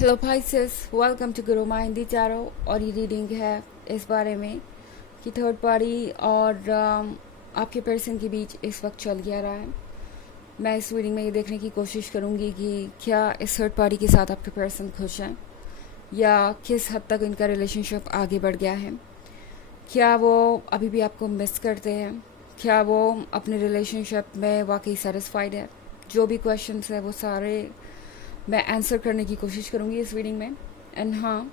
Hello Pisces, welcome to गुरु माहिंदी चारो। और ये रीडिंग है इस बारे में कि थर्ड पार्टी और आपके पर्सन के बीच इस वक्त चल क्या रहा है। मैं इस रीडिंग में ये देखने की कोशिश करूँगी कि क्या इस थर्ड पार्टी के साथ आपके पर्सन खुश हैं या किस हद तक इनका रिलेशनशिप आगे बढ़ गया है। क्या वो अभी भी आपको मिस करते हैं, क्या वो अपने रिलेशनशिप में वाकई सेटिस्फाइड है। जो भी क्वेश्चंस है वो सारे मैं आंसर करने की कोशिश करूँगी इस रीडिंग में। एंड हाँ,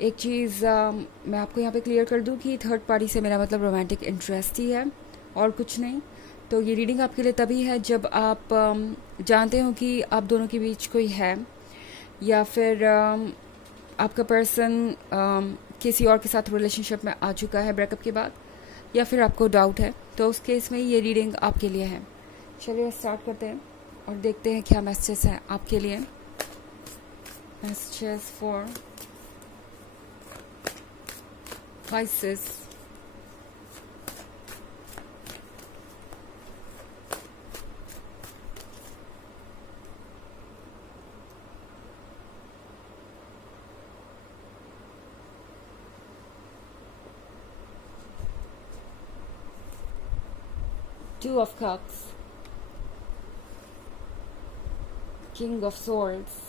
एक चीज़ मैं आपको यहाँ पे क्लियर कर दूँ कि थर्ड पार्टी से मेरा मतलब रोमांटिक इंटरेस्ट ही है और कुछ नहीं। तो ये रीडिंग आपके लिए तभी है जब आप जानते हो कि आप दोनों के बीच कोई है या फिर आपका पर्सन किसी और के साथ रिलेशनशिप में आ चुका है ब्रेकअप के बाद, या फिर आपको डाउट है, तो उस केस में ये रीडिंग आपके लिए है। चलिए स्टार्ट करते हैं और देखते हैं क्या मैसेजेस हैं आपके लिए। Messages for Pisces. Two of Cups, King of Swords,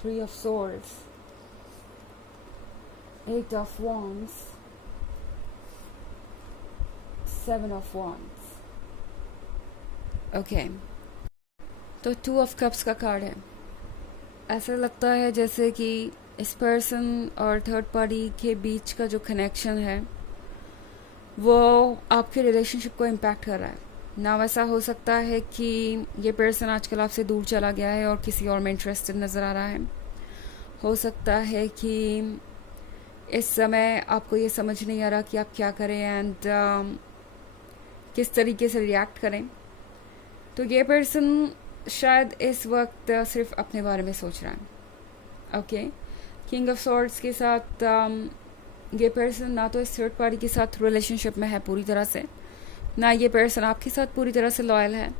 Three of Swords, Eight of Wands, Seven of Wands. Okay, तो टू ऑफ कप्स का कार्ड है। ऐसा लगता है जैसे कि इस पर्सन और थर्ड पार्टी के बीच का जो कनेक्शन है वो आपके रिलेशनशिप को इम्पैक्ट कर रहा है ना। वैसा हो सकता है कि ये पर्सन आजकल आपसे दूर चला गया है और किसी और में इंटरेस्टेड नज़र आ रहा है। हो सकता है कि इस समय आपको ये समझ नहीं आ रहा कि आप क्या करें एंड किस तरीके से रिएक्ट करें। तो ये पर्सन शायद इस वक्त सिर्फ अपने बारे में सोच रहा है। ओके, किंग ऑफ सॉर्ड्स के साथ ये पर्सन ना तो इस थर्ड पार्टी के साथ रिलेशनशिप में है पूरी तरह से, ना ये पर्सन आपके साथ पूरी तरह से लॉयल है।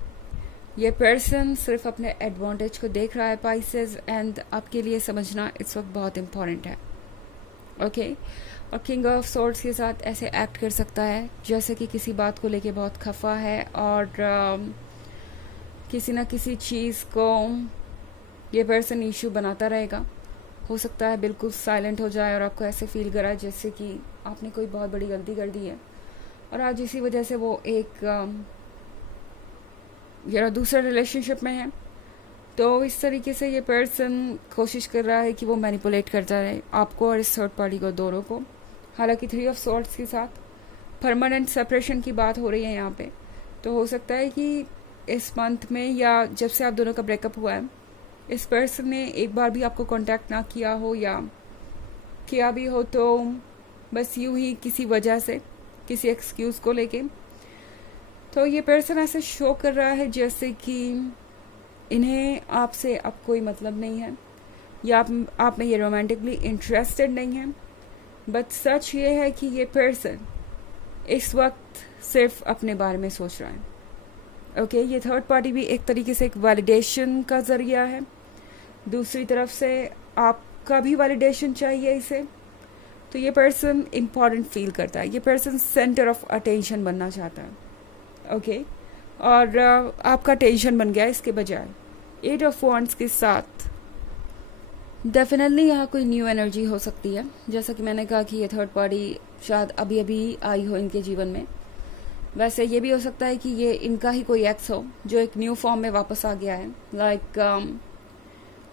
ये पर्सन सिर्फ अपने एडवांटेज को देख रहा है पाइसेस, एंड आपके लिए समझना इस वक्त बहुत इम्पॉर्टेंट है। ओके, और किंग ऑफ सॉर्ड्स के साथ ऐसे एक्ट कर सकता है जैसे कि किसी बात को लेके बहुत खफा है और किसी ना किसी चीज़ को ये पर्सन इशू बनाता रहेगा। हो सकता है बिल्कुल साइलेंट हो जाए और आपको ऐसे फील करा जैसे कि आपने कोई बहुत बड़ी गलती कर दी है और आज इसी वजह से वो एक दूसरे रिलेशनशिप में है। तो इस तरीके से ये पर्सन कोशिश कर रहा है कि वो मैनिपुलेट करता रहे आपको और इस थर्ड पार्टी को, दोनों को। हालांकि थ्री ऑफ सॉर्ड्स के साथ परमानेंट सेपरेशन की बात हो रही है यहाँ पे। तो हो सकता है कि इस मंथ में या जब से आप दोनों का ब्रेकअप हुआ है इस पर्सन ने एक बार भी आपको कांटेक्ट ना किया हो, या किया भी हो तो बस यूं ही किसी वजह से, किसी एक्सक्यूज़ को लेके। तो ये पर्सन ऐसे शो कर रहा है जैसे कि इन्हें आपसे अब कोई मतलब नहीं है या आप में ये रोमांटिकली इंटरेस्टेड नहीं है। बट सच ये है कि ये पर्सन इस वक्त सिर्फ अपने बारे में सोच रहा है। ओके, ये थर्ड पार्टी भी एक तरीके से एक वैलिडेशन का जरिया है। दूसरी तरफ से आपका भी वैलिडेशन चाहिए इसे। तो ये पर्सन इम्पॉर्टेंट फील करता है, ये पर्सन सेंटर ऑफ अटेंशन बनना चाहता है। ओके, और आपका टेंशन बन गया इसके बजाय। एट ऑफ वॉन्ड्स के साथ डेफिनेटली यहाँ कोई न्यू एनर्जी हो सकती है। जैसा कि मैंने कहा कि ये थर्ड पार्टी शायद अभी अभी आई हो इनके जीवन में। वैसे ये भी हो सकता है कि ये इनका ही कोई एक्स हो जो एक न्यू फॉर्म में वापस आ गया है, लाइक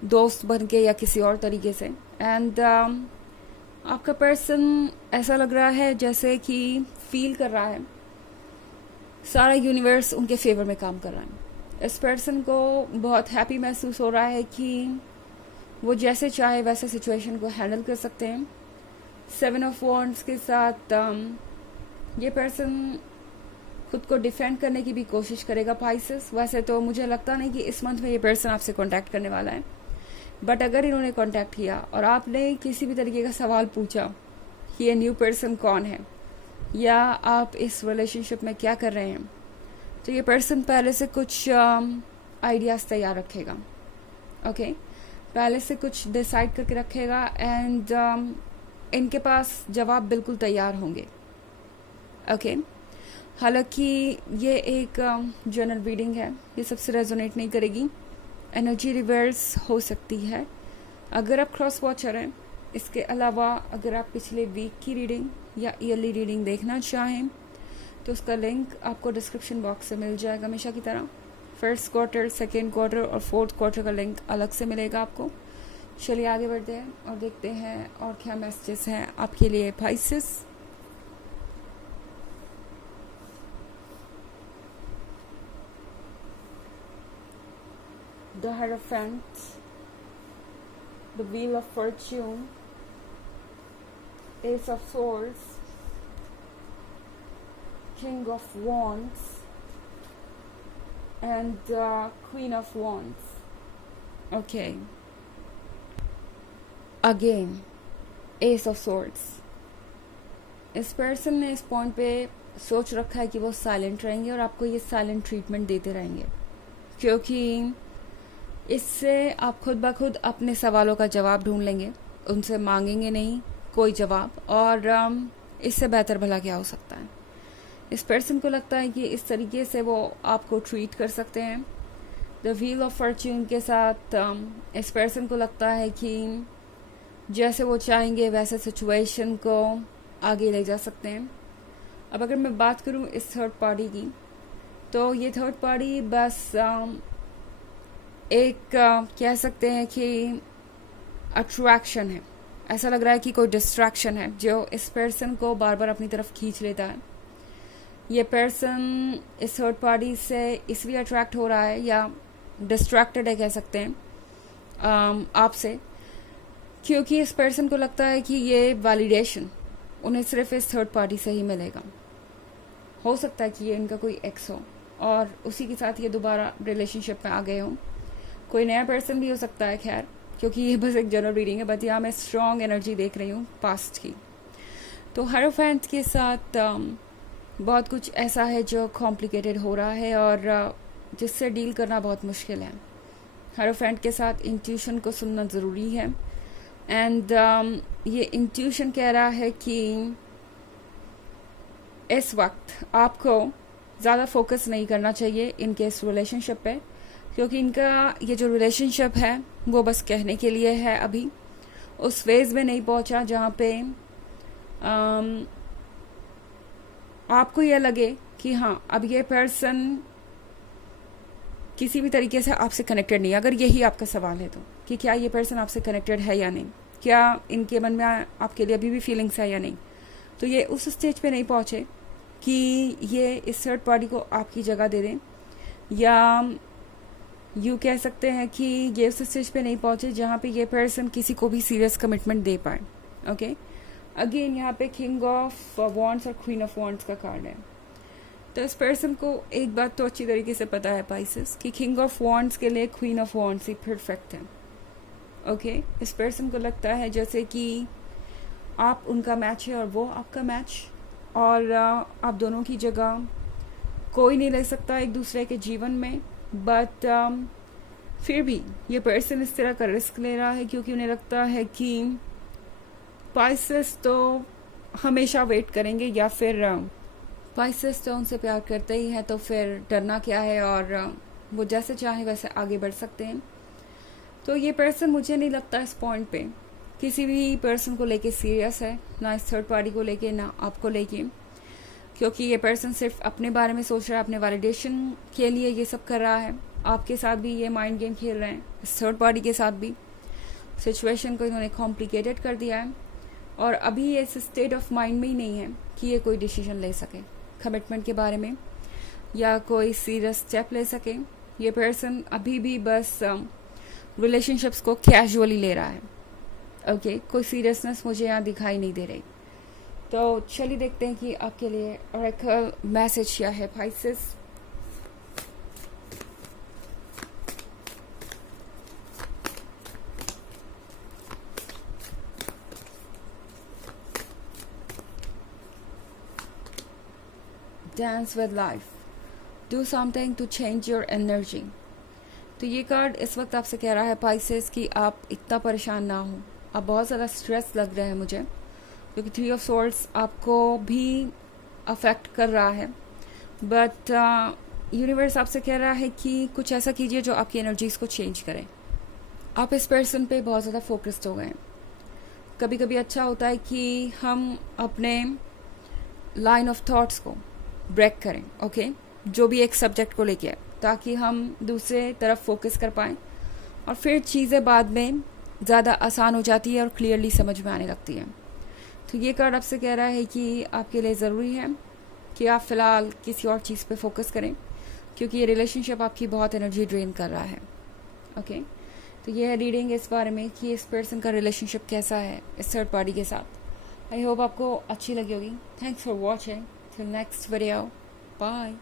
दोस्त बन के या किसी और तरीके से। एंड आपका पर्सन ऐसा लग रहा है जैसे कि फील कर रहा है सारा यूनिवर्स उनके फेवर में काम कर रहा है। इस पर्सन को बहुत हैप्पी महसूस हो रहा है कि वो जैसे चाहे वैसे सिचुएशन को हैंडल कर सकते हैं। सेवन ऑफ वॉन्ड्स के साथ ये पर्सन खुद को डिफेंड करने की भी कोशिश करेगा पाइसेस। वैसे तो मुझे लगता नहीं कि इस मंथ में ये पर्सन आपसे कांटेक्ट करने वाला है, बट अगर इन्होंने कांटेक्ट किया और आपने किसी भी तरीके का सवाल पूछा कि ये न्यू पर्सन कौन है या आप इस रिलेशनशिप में क्या कर रहे हैं, तो ये पर्सन पहले से कुछ आइडियाज़ तैयार रखेगा। ओके, पहले से कुछ डिसाइड करके रखेगा एंड इनके पास जवाब बिल्कुल तैयार होंगे. ओके हालांकि ये एक जनरल रीडिंग है, ये सबसे रेजोनेट नहीं करेगी. एनर्जी रिवर्स हो सकती है अगर आप क्रॉस वॉचर हैं. इसके अलावा अगर आप पिछले वीक की रीडिंग या ईयरली रीडिंग देखना चाहें तो उसका लिंक आपको डिस्क्रिप्शन बॉक्स से मिल जाएगा हमेशा की तरह. फर्स्ट क्वार्टर, सेकेंड क्वार्टर और फोर्थ क्वार्टर का लिंक अलग से मिलेगा आपको. चलिए आगे बढ़ते हैं और देखते हैं और क्या मैसेजेस हैं आपके लिए Pisces. The Hierophant, the Wheel of Fortune, Ace of Swords, King of Wands, and Queen of Wands. Okay. Again, Ace of Swords. इस पर्सन ने इस पॉइंट पे सोच रखा है कि वो साइलेंट रहेंगे और आपको ये साइलेंट ट्रीटमेंट देते रहेंगे, क्योंकि इससे आप खुद ब खुद अपने सवालों का जवाब ढूंढ लेंगे. उनसे मांगेंगे नहीं कोई जवाब, और इससे बेहतर भला क्या हो सकता है. इस पर्सन को लगता है कि इस तरीके से वो आपको ट्रीट कर सकते हैं. द व्हील ऑफ फॉर्च्यून के साथ इस पर्सन को लगता है कि जैसे वो चाहेंगे वैसे सिचुएशन को आगे ले जा सकते हैं. अब अगर मैं बात करूं इस थर्ड पार्टी की, तो ये थर्ड पार्टी बस एक कह सकते हैं कि अट्रैक्शन है. ऐसा लग रहा है कि कोई डिस्ट्रैक्शन है जो इस पर्सन को बार बार अपनी तरफ खींच लेता है. ये पर्सन इस थर्ड पार्टी से इसलिए अट्रैक्ट हो रहा है या डिस्ट्रैक्टेड है कह सकते हैं आपसे, क्योंकि इस पर्सन को लगता है कि ये वैलिडेशन उन्हें सिर्फ इस थर्ड पार्टी से ही मिलेगा. हो सकता है कि ये इनका कोई एक्स हो और उसी के साथ ये दोबारा रिलेशनशिप में आ गए हों. कोई नया पर्सन भी हो सकता है, खैर, क्योंकि ये बस एक जनरल रीडिंग है. बट यहाँ मैं स्ट्रॉन्ग एनर्जी देख रही हूँ पास्ट की. तो हायरोफेंट के साथ बहुत कुछ ऐसा है जो कॉम्प्लिकेटेड हो रहा है और जिससे डील करना बहुत मुश्किल है. हायरोफेंट के साथ इंट्यूशन को सुनना ज़रूरी है. एंड ये इंट्यूशन कह रहा है कि इस वक्त आपको ज़्यादा फोकस नहीं करना चाहिए इनके इस रिलेशनशिप पे, क्योंकि इनका ये जो रिलेशनशिप है वो बस कहने के लिए है. अभी उस फेज में नहीं पहुंचा जहाँ पे आपको यह लगे कि हाँ अब ये पर्सन किसी भी तरीके से आपसे कनेक्टेड नहीं है. अगर यही आपका सवाल है तो कि क्या ये पर्सन आपसे कनेक्टेड है या नहीं, क्या इनके मन में आपके लिए अभी भी फीलिंग्स है या नहीं, तो ये उस स्टेज पे नहीं पहुँचे कि ये इस थर्ड पार्टी को आपकी जगह दे दें, या यूँ कह सकते हैं कि ये उस स्टेज पे नहीं पहुँचे जहाँ पे ये पर्सन किसी को भी सीरियस कमिटमेंट दे पाए. ओके अगेन यहाँ पे किंग ऑफ वॉन्ड्स और क्वीन ऑफ वॉन्ड्स का कार्ड है. तो इस पर्सन को एक बात तो अच्छी तरीके से पता है पाइसेस कि किंग ऑफ वॉन्ड्स के लिए queen of wands he perfect है. ओके इस पर्सन को लगता है जैसे कि आप उनका मैच है और वो आपका मैच, और आप दोनों की जगह कोई नहीं ले सकता एक दूसरे के जीवन में. बट फिर भी ये पर्सन इस तरह का रिस्क ले रहा है क्योंकि उन्हें लगता है कि पाइसेस तो हमेशा वेट करेंगे, या फिर पाइसेस तो उनसे प्यार करते ही हैं, तो फिर डरना क्या है और वो जैसे चाहे वैसे आगे बढ़ सकते हैं. तो ये पर्सन मुझे नहीं लगता इस पॉइंट पे किसी भी पर्सन को लेके सीरियस है, ना इस थर्ड पार्टी को लेके ना आपको लेके, क्योंकि ये पर्सन सिर्फ अपने बारे में सोच रहा है, अपने वैलिडेशन के लिए ये सब कर रहा है. आपके साथ भी ये माइंड गेम खेल रहे हैं, इस थर्ड पार्टी के साथ भी. सिचुएशन को इन्होंने कॉम्प्लिकेटेड कर दिया है और अभी ये इस स्टेट ऑफ माइंड में ही नहीं है कि ये कोई डिसीजन ले सके कमिटमेंट के बारे में या कोई सीरियस स्टेप ले सके. ये पर्सन अभी भी बस रिलेशनशिप्स को कैजुअली ले रहा है. ओके कोई सीरियसनेस मुझे यहाँ दिखाई नहीं दे रही. तो चलिए देखते हैं कि आपके लिए ऑरेकल मैसेज क्या है Pisces. Dance with life. Do something to change your energy. तो ये कार्ड इस वक्त आपसे कह रहा है पाइसेस कि आप इतना परेशान ना हो, आप बहुत ज़्यादा स्ट्रेस लग रहा है मुझे, क्योंकि 3 ऑफ सोर्ड्स आपको भी अफेक्ट कर रहा है। बट यूनिवर्स आपसे कह रहा है कि कुछ ऐसा कीजिए जो आपकी एनर्जीज को चेंज करे। आप इस पर्सन पे बहुत ज़्यादा फोकस्ड हो गए हैं। कभी कभी अच्छा होता है कि हम अपने लाइन ऑफ थॉट्स को ब्रेक करें, ओके, जो भी एक सब्जेक्ट को लेके है, ताकि हम दूसरे तरफ फोकस कर पाएँ और फिर चीज़ें बाद में ज़्यादा आसान हो जाती है और क्लियरली समझ में आने लगती है। तो ये कार्ड आपसे कह रहा है कि आपके लिए ज़रूरी है कि आप फ़िलहाल किसी और चीज़ पे फोकस करें, क्योंकि ये रिलेशनशिप आपकी बहुत एनर्जी ड्रेन कर रहा है। ओके, तो ये है रीडिंग इस बारे में कि इस पर्सन का रिलेशनशिप कैसा है इस थर्ड पार्टी के साथ। आई होप आपको अच्छी लगी होगी। Thanks for watching. Till next video, bye.